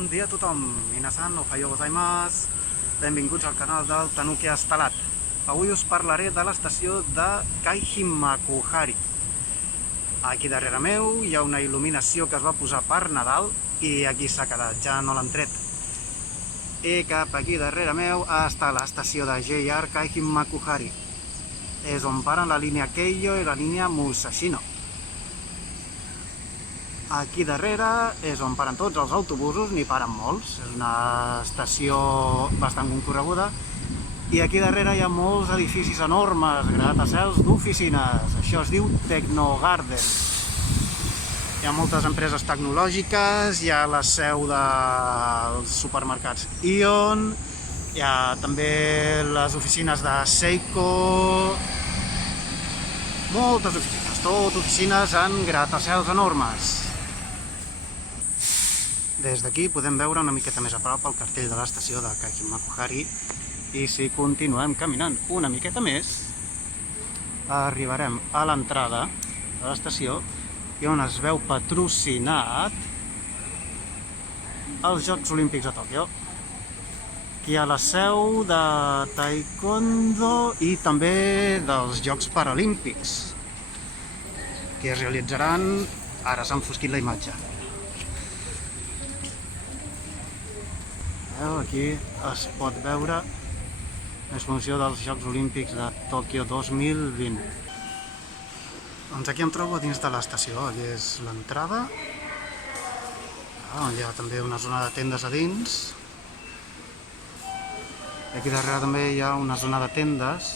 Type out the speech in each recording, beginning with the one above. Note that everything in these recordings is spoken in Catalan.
Bon dia a tothom, minasan, ohayo gozaimasu, benvinguts al canal del Tanuki Estalat. Avui us parlaré de l'estació de Kaihimakuhari. Aquí darrere meu hi ha una il·luminació que es va posar per Nadal i aquí s'ha quedat, ja no l'han tret. I cap aquí darrere meu està l'estació de JR Kaihimakuhari. És on paren la línia Keijo i la línia Musashino. Aquí darrere és on paren tots els autobusos, n'hi paren molts, és una estació bastant concorreguda. I aquí darrere hi ha molts edificis enormes, gratacels d'oficines, això es diu Technogarden. Hi ha moltes empreses tecnològiques, hi ha la seu dels supermercats Ion, hi ha també les oficines de Seiko, moltes oficines, tot oficines en gratacels enormes. Des d'aquí podem veure una miqueta més a prop el cartell de l'estació de Kaihimakuhari i si continuem caminant una miqueta més arribarem a l'entrada de l'estació i on es veu patrocinat els Jocs Olímpics de Tòquio. Aquí hi ha la seu de Taekwondo i també dels Jocs Paralímpics que es realitzaran, ara s'ha enfosquit la imatge. Aquí es pot veure l'exposició dels Jocs Olímpics de Tòquio 2020. Doncs aquí em trobo dins de l'estació, aquí és l'entrada, on hi ha també una zona de tendes a dins. Aquí darrere també hi ha una zona de tendes,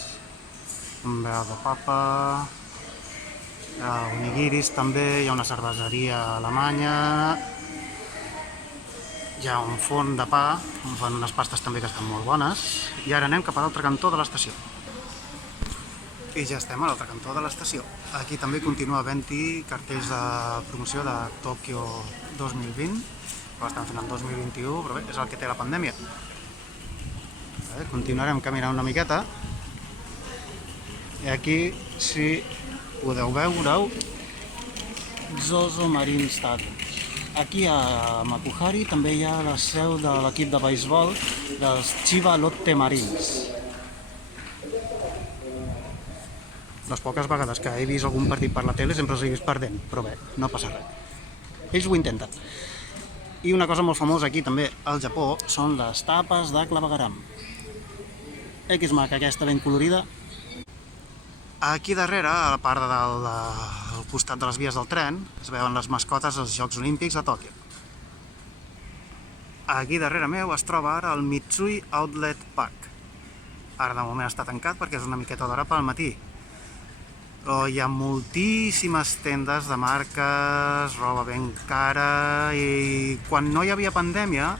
un veu de papa, hi ha onigiris també, hi ha una cerveseria alemanya, hi ha un forn de pa, on fan unes pastes també que estan molt bones, i ara anem cap a l'altre cantó de l'estació. I ja estem a l'altre cantó de l'estació. Aquí també continua havent-hi cartells de promoció de Tòquio 2020, que l'estan fent el 2021, però bé, és el que té la pandèmia. Continuarem caminant una miqueta, i aquí, si podeu veure-ho, Zozo Marine Stadium. Aquí a Makuhari també hi ha la seu de l'equip de beisbol dels Chiba Lotte Marines. Les poques vegades que he vist algun partit per la tele sempre els he vist perdent, però bé, no passa res. Ells ho intenten. I una cosa molt famosa aquí també al Japó són les tapes de clavegueram. Que és maca aquesta ben colorida. Aquí darrere, a la part del costat de les vies del tren, es veuen les mascotes dels Jocs Olímpics de Tòquio. Aquí darrere meu es troba ara el Mitsui Outlet Park. Ara de moment està tancat perquè és una miqueta d'hora pel matí. Però hi ha moltíssimes tendes de marques, roba ben cara, i quan no hi havia pandèmia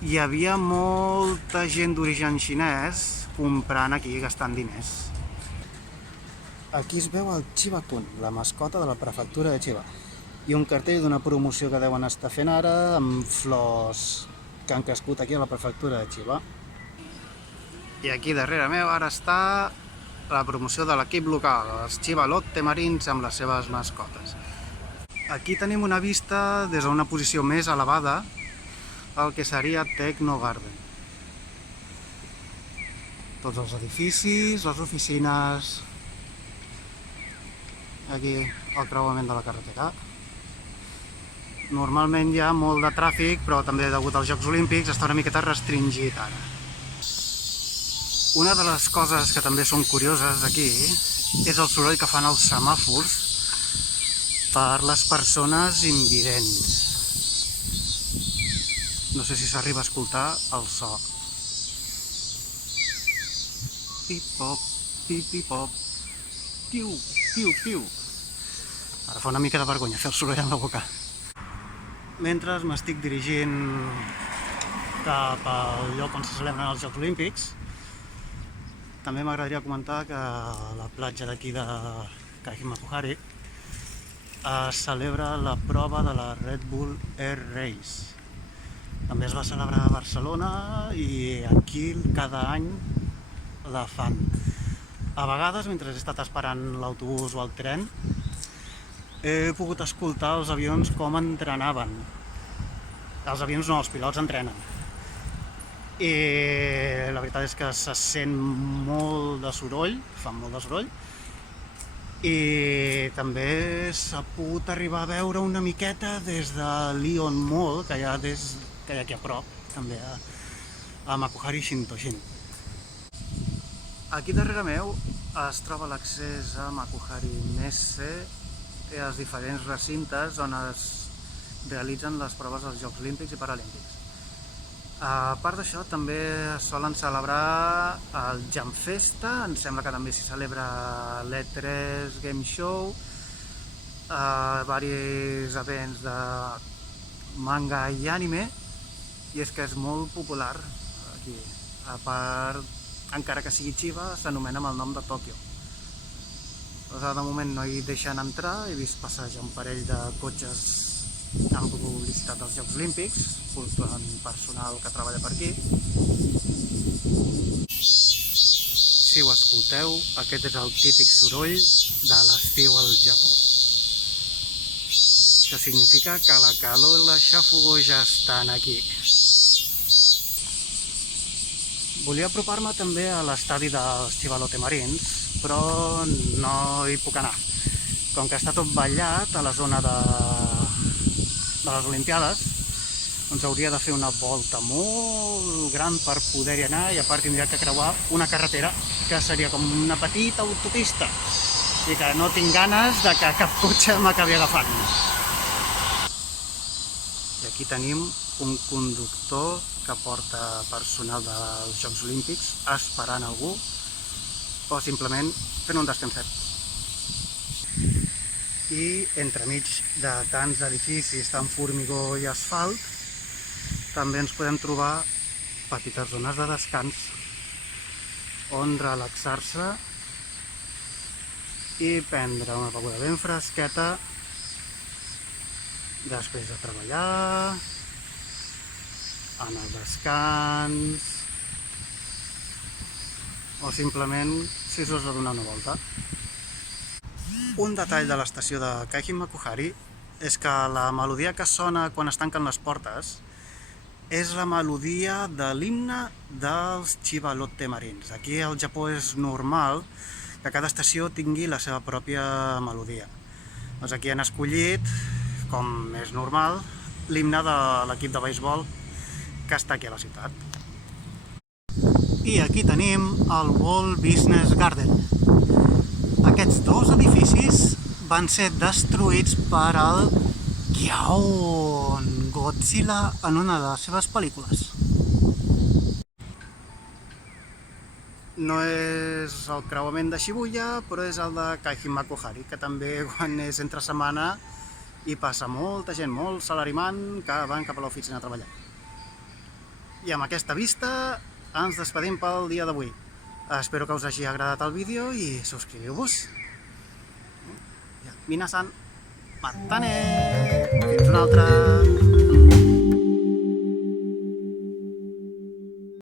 hi havia molta gent d'origen xinès comprant aquí i gastant diners. Aquí es veu el Chiba-kun, la mascota de la prefectura de Chiba, i un cartell d'una promoció que deuen estar fent ara amb flors que han crescut aquí a la prefectura de Chiba. I aquí darrere meu ara està la promoció de l'equip local, els Chiba Lotte Marines amb les seves mascotes. Aquí tenim una vista des d'una posició més elevada al que seria Technogarden. Tots els edificis, les oficines, aquí el creuament de la carretera. Normalment hi ha molt de tràfic, però també degut als Jocs Olímpics està una miqueta restringit ara. Una de les coses que també són curioses aquí és el soroll que fan els semàfors per les persones invidents. No sé si s'arriba a escoltar el so. Pip-pop, pip-pip-pop, piu, piu, piu. Ara fa una mica de vergonya fer el soroll en la boca. Mentre m'estic dirigint cap al lloc on se celebren els Jocs Olímpics, també m'agradaria comentar que a la platja d'aquí de Kaihimakuhari es celebra la prova de la Red Bull Air Race. També es va celebrar a Barcelona i aquí cada any la fan. A vegades, mentre he estat esperant l'autobús o el tren, he pogut escoltar els avions com entrenaven. Els avions no, els pilots entrenen. I la veritat és que se sent molt de soroll, fan molt de soroll, i també s'ha pogut arribar a veure una miqueta des de l'Ion Mall, que hi ha aquí a prop, també a Makuhari Shintoshin. Aquí darrere meu es troba l'accés a Makuhari Messe i els diferents recintes on es realitzen les proves dels Jocs Olímpics i Paralímpics. A part d'això, també solen celebrar el Jam Festa, em sembla que també s'hi celebra l'E3 Game Show, diversos events de manga i anime, i és que és molt popular aquí. A part, encara que sigui Chiba, s'anomena amb el nom de Tòquio. De moment no hi deixen entrar, he vist passejar un parell de cotxes amb publicitat dels Jocs Olímpics, portant personal que treballa per aquí. Si ho escolteu, aquest és el típic soroll de l'estiu al Japó. Això significa que la calor i la xafogor ja estan aquí. Volia apropar-me també a l'estadi dels Chivalote Marins, però no hi puc anar. Com que està tot ballat a la zona de les Olimpiades, doncs hauria de fer una volta molt gran per poder-hi anar, i a part tindria que creuar una carretera que seria com una petita autopista i que no tinc ganes de que cap cotxe m'acabi agafant. I aquí tenim un conductor que porta personal dels Jocs Olímpics esperant algú o simplement fent un descanset. I entremig de tants edificis, tant formigó i asfalt, també ens podem trobar petites zones de descans on relaxar-se i prendre una beguda ben fresqueta després de treballar, en el descans, o simplement si us ha donat una volta. Un detall de l'estació de Kaihim Makuhari és que la melodia que sona quan es tanquen les portes és la melodia de l'himne dels Chivalote Marins. Aquí al Japó és normal que cada estació tingui la seva pròpia melodia. Doncs aquí han escollit, com és normal, l'himne de l'equip de beisbol que està aquí a la ciutat. I aquí tenim el Walt Business Garden. Aquests dos edificis van ser destruïts per el Giaon Godzilla en una de les seves pel·lícules. No és el creuament de Shibuya, però és el de Kaihim Makuhari, que també quan és entre setmana hi passa molta gent, molt salarimant, que van cap a l'oficina a treballar. I amb aquesta vista ens despedim pel dia d'avui. Espero que us hagi agradat el vídeo i subscriviu-vos. Minasan, mata ne! Fins una altra!